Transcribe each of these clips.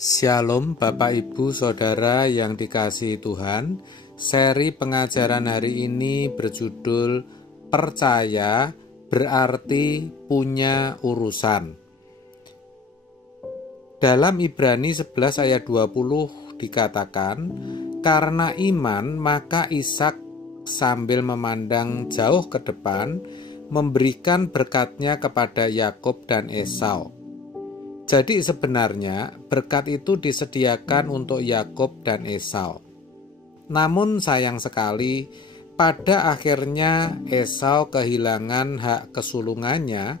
Shalom Bapak Ibu Saudara yang dikasihi Tuhan. Seri pengajaran hari ini berjudul Percaya berarti punya urusan. Dalam Ibrani 11 ayat 20 dikatakan, karena iman maka Ishak sambil memandang jauh ke depan memberikan berkatnya kepada Yakub dan Esau. Jadi sebenarnya berkat itu disediakan untuk Yakub dan Esau. Namun sayang sekali, pada akhirnya Esau kehilangan hak kesulungannya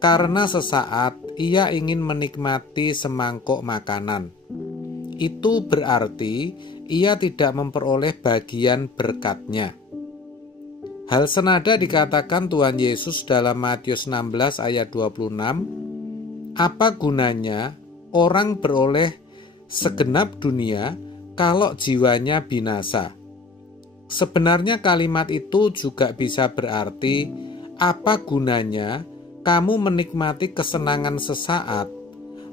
karena sesaat ia ingin menikmati semangkuk makanan. Itu berarti ia tidak memperoleh bagian berkatnya. Hal senada dikatakan Tuhan Yesus dalam Matius 16 ayat 26, apa gunanya orang beroleh segenap dunia kalau jiwanya binasa? Sebenarnya kalimat itu juga bisa berarti, apa gunanya kamu menikmati kesenangan sesaat,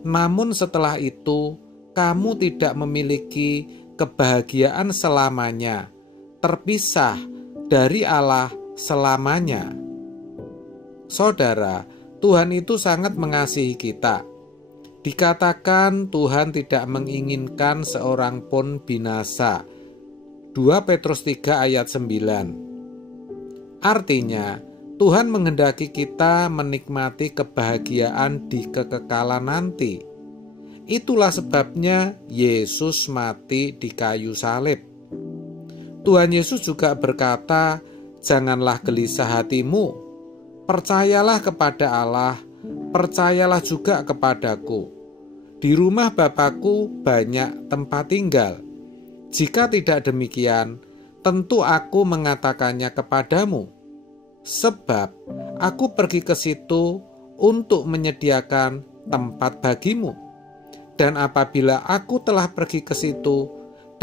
namun setelah itu kamu tidak memiliki kebahagiaan selamanya, terpisah dari Allah selamanya. Saudara, Tuhan itu sangat mengasihi kita. Dikatakan Tuhan tidak menginginkan seorang pun binasa. 2 Petrus 3 ayat 9. Artinya, Tuhan menghendaki kita menikmati kebahagiaan di kekekalan nanti. Itulah sebabnya Yesus mati di kayu salib. Tuhan Yesus juga berkata, janganlah gelisah hatimu. Percayalah kepada Allah, percayalah juga kepadaku. Di rumah Bapakku banyak tempat tinggal. Jika tidak demikian, tentu aku mengatakannya kepadamu. Sebab aku pergi ke situ untuk menyediakan tempat bagimu. Dan apabila aku telah pergi ke situ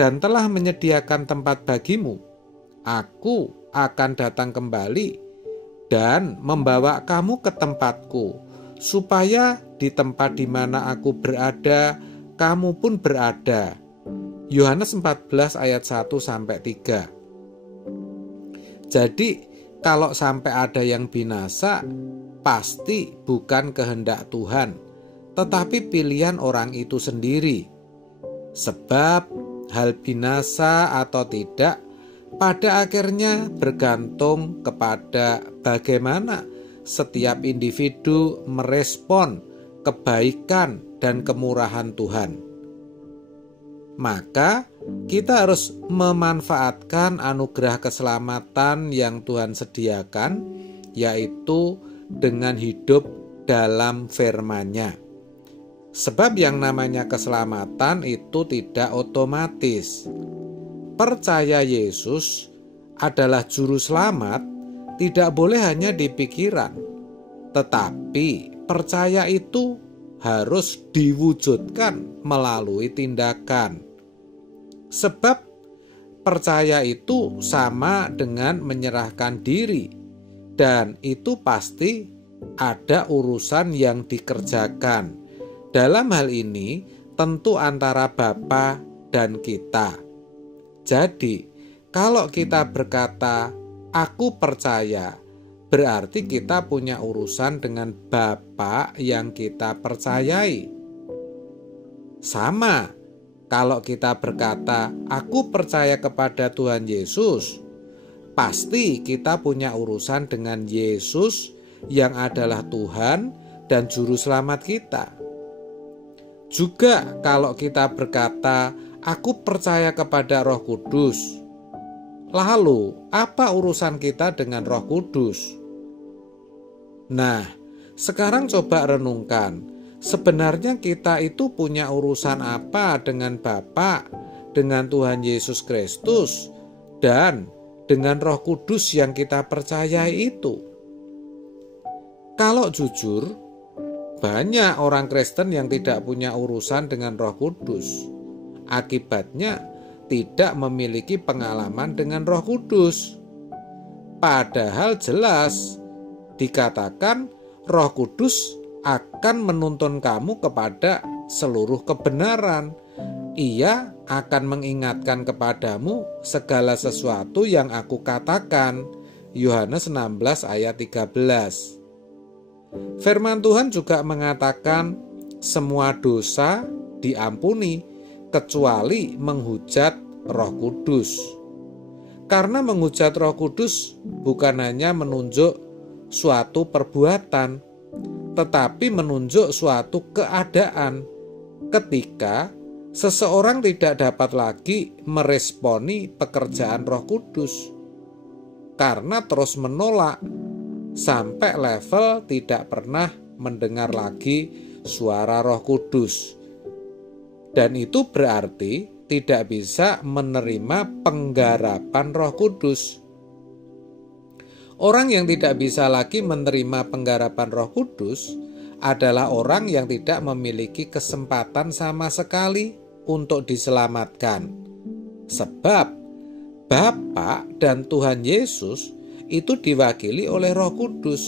dan telah menyediakan tempat bagimu, aku akan datang kembali dan membawa kamu ke tempatku, supaya di tempat di mana aku berada, kamu pun berada. Yohanes 14 ayat 1-3. Jadi, kalau sampai ada yang binasa, pasti bukan kehendak Tuhan, tetapi pilihan orang itu sendiri. Sebab hal binasa atau tidak pada akhirnya bergantung kepada bagaimana setiap individu merespon kebaikan dan kemurahan Tuhan. Maka kita harus memanfaatkan anugerah keselamatan yang Tuhan sediakan, yaitu dengan hidup dalam firman-Nya. Sebab yang namanya keselamatan itu tidak otomatis. Percaya Yesus adalah juru selamat tidak boleh hanya di pikiran, tetapi percaya itu harus diwujudkan melalui tindakan. Sebab percaya itu sama dengan menyerahkan diri, dan itu pasti ada urusan yang dikerjakan. Dalam hal ini tentu antara Bapa dan kita. Jadi, kalau kita berkata, aku percaya, berarti kita punya urusan dengan Bapa yang kita percayai. Sama, kalau kita berkata, aku percaya kepada Tuhan Yesus, pasti kita punya urusan dengan Yesus yang adalah Tuhan dan Juru Selamat kita. Juga kalau kita berkata, aku percaya kepada Roh Kudus. Lalu, apa urusan kita dengan Roh Kudus? Nah, sekarang coba renungkan. Sebenarnya kita itu punya urusan apa dengan Bapa, dengan Tuhan Yesus Kristus, dan dengan Roh Kudus yang kita percayai itu? Kalau jujur, banyak orang Kristen yang tidak punya urusan dengan Roh Kudus. Akibatnya tidak memiliki pengalaman dengan Roh Kudus. Padahal jelas dikatakan Roh Kudus akan menuntun kamu kepada seluruh kebenaran. Ia akan mengingatkan kepadamu segala sesuatu yang aku katakan. Yohanes 16 ayat 13. Firman Tuhan juga mengatakan semua dosa diampuni kecuali menghujat Roh Kudus. Karena menghujat Roh Kudus bukan hanya menunjuk suatu perbuatan, tetapi menunjuk suatu keadaan ketika seseorang tidak dapat lagi meresponi pekerjaan Roh Kudus karena terus menolak sampai level tidak pernah mendengar lagi suara Roh Kudus. Dan itu berarti tidak bisa menerima penggarapan Roh Kudus. Orang yang tidak bisa lagi menerima penggarapan Roh Kudus adalah orang yang tidak memiliki kesempatan sama sekali untuk diselamatkan. Sebab Bapa dan Tuhan Yesus itu diwakili oleh Roh Kudus.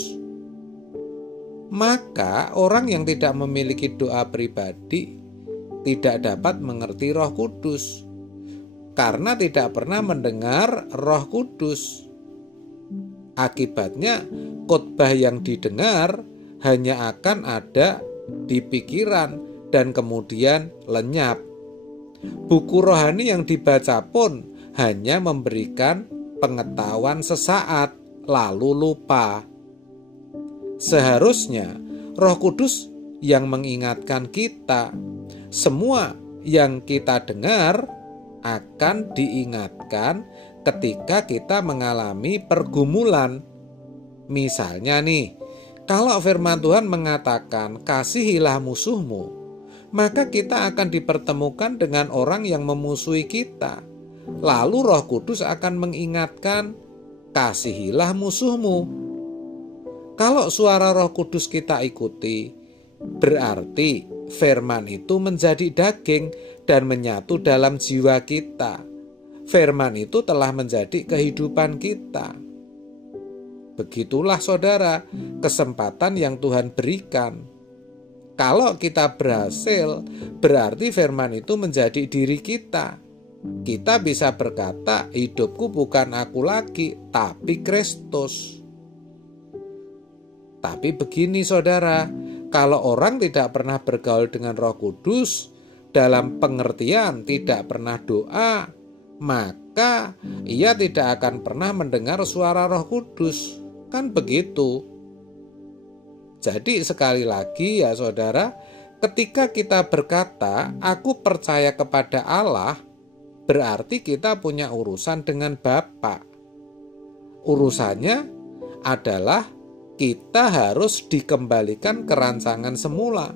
Maka orang yang tidak memiliki doa pribadi tidak dapat mengerti Roh Kudus karena tidak pernah mendengar Roh Kudus. Akibatnya khotbah yang didengar hanya akan ada di pikiran dan kemudian lenyap. Buku rohani yang dibaca pun hanya memberikan pengetahuan sesaat lalu lupa. Seharusnya Roh Kudus yang mengingatkan kita. Semua yang kita dengar akan diingatkan ketika kita mengalami pergumulan. Misalnya nih, kalau firman Tuhan mengatakan kasihilah musuhmu, maka kita akan dipertemukan dengan orang yang memusuhi kita. Lalu Roh Kudus akan mengingatkan kasihilah musuhmu. Kalau suara Roh Kudus kita ikuti, berarti firman itu menjadi daging dan menyatu dalam jiwa kita. Firman itu telah menjadi kehidupan kita. Begitulah saudara, kesempatan yang Tuhan berikan. Kalau kita berhasil, berarti firman itu menjadi diri kita. Kita bisa berkata, hidupku bukan aku lagi, tapi Kristus. Tapi begini saudara, kalau orang tidak pernah bergaul dengan Roh Kudus, dalam pengertian tidak pernah doa, maka ia tidak akan pernah mendengar suara Roh Kudus. Kan begitu. Jadi sekali lagi ya saudara, ketika kita berkata, aku percaya kepada Allah, berarti kita punya urusan dengan Bapa. Urusannya adalah kita harus dikembalikan ke rancangan semula.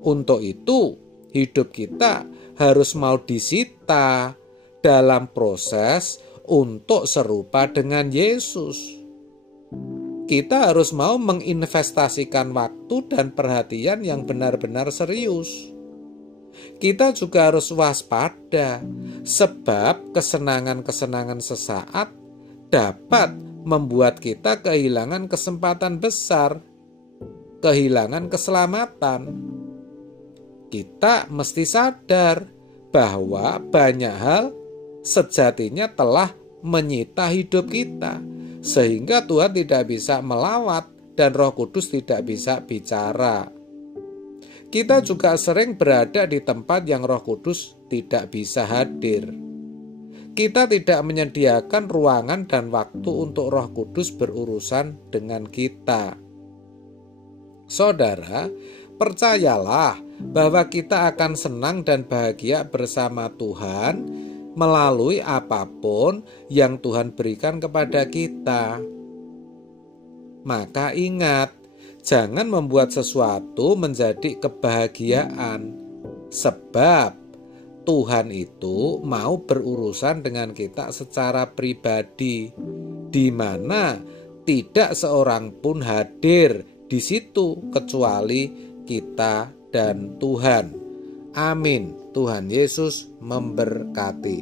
Untuk itu, hidup kita harus mau disita dalam proses untuk serupa dengan Yesus. Kita harus mau menginvestasikan waktu dan perhatian yang benar-benar serius. Kita juga harus waspada, sebab kesenangan-kesenangan sesaat dapat membuat kita kehilangan kesempatan besar, kehilangan keselamatan. Kita mesti sadar bahwa banyak hal sejatinya telah menyita hidup kita, sehingga Tuhan tidak bisa melawat dan Roh Kudus tidak bisa bicara. Kita juga sering berada di tempat yang Roh Kudus tidak bisa hadir. Kita tidak menyediakan ruangan dan waktu untuk Roh Kudus berurusan dengan kita. Saudara, percayalah bahwa kita akan senang dan bahagia bersama Tuhan melalui apapun yang Tuhan berikan kepada kita. Maka ingat, jangan membuat sesuatu menjadi kebahagiaan, sebab Tuhan itu mau berurusan dengan kita secara pribadi, di mana tidak seorang pun hadir di situ kecuali kita dan Tuhan. Amin. Tuhan Yesus memberkati.